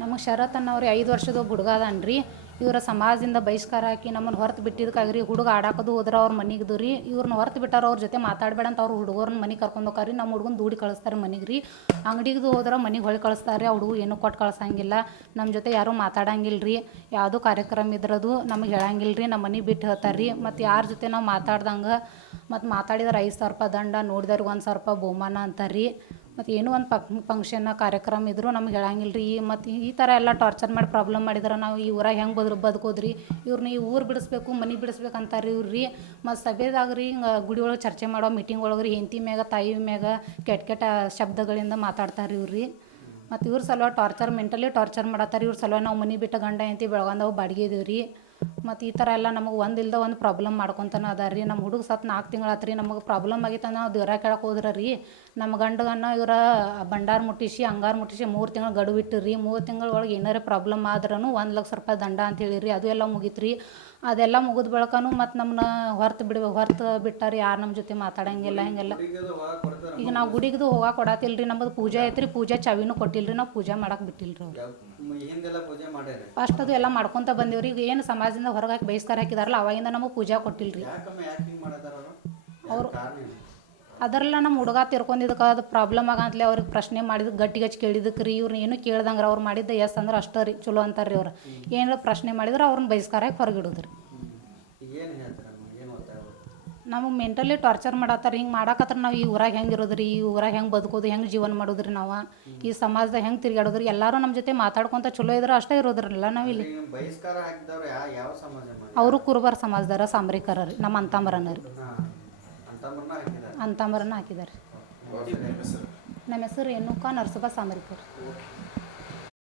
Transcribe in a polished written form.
ನಮಗೆ ಶರತ್ ಅನ್ನೋರಿ 5 ವರ್ಷದ ಹುಡುಗ ಅದಾನ್ರಿ. ಇವರ ಸಮಾಜದಿಂದ ಬಹಿಷ್ಕಾರ ಹಾಕಿ ನಮ್ಮನ್ನು ಹೊರತು ಬಿಟ್ಟಿದ್ದಕ್ಕಾಗ್ರಿ ಹುಡುಗ ಆಡಾಕೋದು ಹೋದ್ರೆ ಅವ್ರ ಮನೆಗೆ ರೀ ಇವ್ರನ್ನ ಹೊರತು ಬಿಟ್ಟಾರ. ಅವ್ರ ಜೊತೆ ಮಾತಾಡಬೇಡ ಅಂತ ಅವ್ರು ಹುಡುಗರನ್ನ ಮನೆಗೆ ಕರ್ಕೊಂಡು ಹೋಗ್ರಿ. ನಮ್ಮ ಹುಡುಗನ ದೂಡಿ ಕಳಿಸ್ತಾರೆ ಮನೆಗೆ ರೀ. ಅಂಗಡಿಗೆ ಹೋದ್ರೆ ಮನೆಗೆ ಹೊಳ್ಳಿ ಕಳಿಸ್ತಾರೆ. ಆ ಹುಡುಗ ಏನೂ ಕೊಟ್ಟು ಕಳ್ಸಂಗಿಲ್ಲ. ನಮ್ಮ ಜೊತೆ ಯಾರೂ ಮಾತಾಡಂಗಿಲ್ಲ ರೀ. ಯಾವುದೋ ಕಾರ್ಯಕ್ರಮ ಇದ್ರದು ನಮಗೆ ಹೇಳಂಗಿಲ್ಲ ರೀ. ನಮ್ಮ ಮನೆ ಬಿಟ್ಟು ಹೇಳ್ತಾರೆ ರೀ. ಮತ್ತು ಯಾರ ಜೊತೆ ನಾವು ಮಾತಾಡ್ದಂಗೆ ಮತ್ತು ಮಾತಾಡಿದ್ರೆ 5,000 ರೂಪಾಯಿ ದಂಡ, ನೋಡಿದವ್ರಿಗೆ 1,000 ರೂಪಾಯಿ ಬಹುಮಾನ ಅಂತಾರೆ ರೀ. ಮತ್ತು ಏನೋ ಒಂದು ಫಂಕ್ಷನ್ನ ಕಾರ್ಯಕ್ರಮ ಇದ್ದರೂ ನಮ್ಗೆ ಹೇಳಂಗಿಲ್ಲ ರೀ. ಮತ್ತು ಈ ಥರ ಎಲ್ಲ ಟಾರ್ಚರ್ ಮಾಡಿ ಪ್ರಾಬ್ಲಮ್ ಮಾಡಿದ್ರೆ ನಾವು ಈ ಊರಾಗ ಹೆಂಗೆ ಬದುಕೋದ್ರಿ. ಇವ್ರನ್ನ ಈ ಊರು ಬಿಡಿಸ್ಬೇಕು, ಮನೆ ಬಿಡಿಸ್ಬೇಕು ಅಂತಾರೆ ಇವ್ರು ರೀ. ಮತ್ತು ಸಭೆದಾಗ ರೀ ಹಿಂಗೆ ಗುಡಿ ಒಳಗೆ ಚರ್ಚೆ ಮಾಡೋ ಮೀಟಿಂಗ್ ಒಳಗೆ ರೀ ಹೆಂಡತಿ ಮ್ಯಾಗ ತಾಯಿ ಮ್ಯಾಗ ಕೆಟ್ಟ ಕೆಟ್ಟ ಶಬ್ದಗಳಿಂದ ಮಾತಾಡ್ತಾರೆ ಇವ್ರು ರೀ. ಮತ್ತು ಇವ್ರ ಸಲುವಾಗಿ ಮೆಂಟಲಿ ಟಾರ್ಚರ್ ಮಾಡತ್ತಾರೆ. ಇವ್ರ ಸಲುವಾಗಿ ನಾವು ಮನೆ ಬಿಟ್ಟು ಗಂಡ ಹೆಂಡತಿ ಬೆಳಗಾಂದವು ಬಾಡಿಗೆ ಇದೀವಿ ರೀ. ಮತ್ತು ಈ ಥರ ಎಲ್ಲ ನಮಗೆ ಒಂದು ಪ್ರಾಬ್ಲಮ್ ಮಾಡ್ಕೊತಾನೆ ಅದಾರ ರೀ. ನಮ್ಮ ಹುಡುಗ ಸತ್ತು 4 ತಿಂಗಳು ಆತು ರೀ. ನಮಗೆ ಪ್ರಾಬ್ಲಮ್ ಆಗಿತ್ತು ನಾವು ದೇವ್ರ ಕೇಳಕ್ಕೆ ಹೋದ್ರೆ ರೀ ನಮ್ಮ ಗಂಡಗನ್ನ ಇವರ ಭಂಡಾರ ಮುಟ್ಟಿಸಿ ಅಂಗಾರ ಮುಟ್ಟಿಸಿ 3 ತಿಂಗಳು ಗಡುವು ಇಟ್ಟು ರೀ. 3 ತಿಂಗಳ ಒಳಗೆ ಏನಾರೇ ಪ್ರಾಬ್ಲಮ್ ಆದ್ರೂ 1,00,000 ರೂಪಾಯಿ ದಂಡ ಅಂತ ಹೇಳಿ ರೀ. ಅದು ಎಲ್ಲ ಮುಗೀತು ರೀ. ಅದೆಲ್ಲ ಮುಗಿದ ಬಳಿಕನೂ ಮತ್ತು ನಮ್ಮನ್ನ ಹೊರತು ಬಿಟ್ಟಾರೆ. ಯಾರು ನಮ್ಮ ಜೊತೆ ಮಾತಾಡಂಗಿಲ್ಲ ಹಿಂಗೆಲ್ಲ. ಈಗ ನಾವು ಗುಡಿಗೆ ಹೋಗಕ್ಕೆ ಕೊಡತ್ತಿಲ್ಲ ರೀ. ನಮ್ಮದು ಪೂಜೆ ಐತೆ ರೀ. ಪೂಜೆ ಚಾವಿನೂ ಕೊಟ್ಟಿಲ್ಲ ರೀ. ನಾವು ಪೂಜೆ ಮಾಡಕ್ಕೆ ಬಿಟ್ಟಿಲ್ಲ ರೀ ಅವ್ರು. ಫಸ್ಟ್ ಅದು ಎಲ್ಲ ಮಾಡ್ಕೊತ ಬಂದೀವಿ ರೀ. ಈಗ ಏನು ಸಮಾಜದಿಂದ ಹೊರಗೆ ಹಾಕಿ ಬಹಿಷ್ಕಾರ ಹಾಕಿದಾರಲ್ಲ ಅವಾಗಿಂದ ನಮಗೆ ಪೂಜೆ ಕೊಟ್ಟಿಲ್ಲ ರೀ ಅವರು. ಅದರಲ್ಲ ನಮ್ಮ ಹುಡುಗ ತಿರ್ಕೊಂಡಿದ್ದಕ್ಕೆ ಅದು ಪ್ರಾಬ್ಲಮ್ ಆಗಂತಲೇ ಅವ್ರಿಗೆ ಪ್ರಶ್ನೆ ಮಾಡಿದ್ದಕ್ಕೆ ಗಟ್ಟಿಗಚ್ಚಿ ಕೇಳಿದ್ದಕ್ಕೆ ರೀ. ಇವ್ರನ್ನ ಏನೂ ಕೇಳ್ದಂಗೆ ಅವ್ರು ಮಾಡಿದ್ದೆ ಎಸ್ ಅಂದ್ರೆ ಅಷ್ಟೇ ರೀ ಚಲೋ ಅಂತಾರೆ ರೀ. ಅವ್ರು ಏನಾರ ಪ್ರಶ್ನೆ ಮಾಡಿದ್ರೆ ಅವ್ರನ್ನ ಬಹಿಷ್ಕಾರ ಹಾಕಿ ಹೊರಗಿಡೋದು ರೀ. ನಮಗೆ ಮೆಂಟಲಿ ಟಾರ್ಚರ್ ಮಾಡತ್ತಾರೆ. ಹಿಂಗೆ ಮಾಡಾಕತ್ರ ನಾವು ಈ ಊರಾಗ ಹೆಂಗೆ ಇರೋದು ರೀ, ಈ ಊರಾಗ ಹೆಂಗೆ ಬದುಕೋದು, ಹೆಂಗೆ ಜೀವನ ಮಾಡೋದು ರೀ, ನಾವು ಈ ಸಮಾಜದಾಗ ಹೆಂಗೆ ತಿರುಗಾಡೋದು ರೀ. ಎಲ್ಲರೂ ನಮ್ಮ ಜೊತೆ ಮಾತಾಡ್ಕೊತ ಚಲೋ ಇದ್ರೆ ಅಷ್ಟೇ ಇರೋದ್ರಲ್ಲ ನಾವು ಇಲ್ಲಿ. ಅವರು ಕುರುಬರ ಸಮಾಜದಾರ ಸಾಂಬ್ರಿಕರ ರೀ. ನಮ್ಮ ಅಂತಂಬರನ್ನ ರೀ ಅಂತಂಬರನ್ನ ಹಾಕಿದ್ದಾರೆ. ನಮ್ಮ ಹೆಸರು ರೇಣುಕಾ ನರಸಪ್ಪ ಸಾಂಬ್ರಿಕರ್.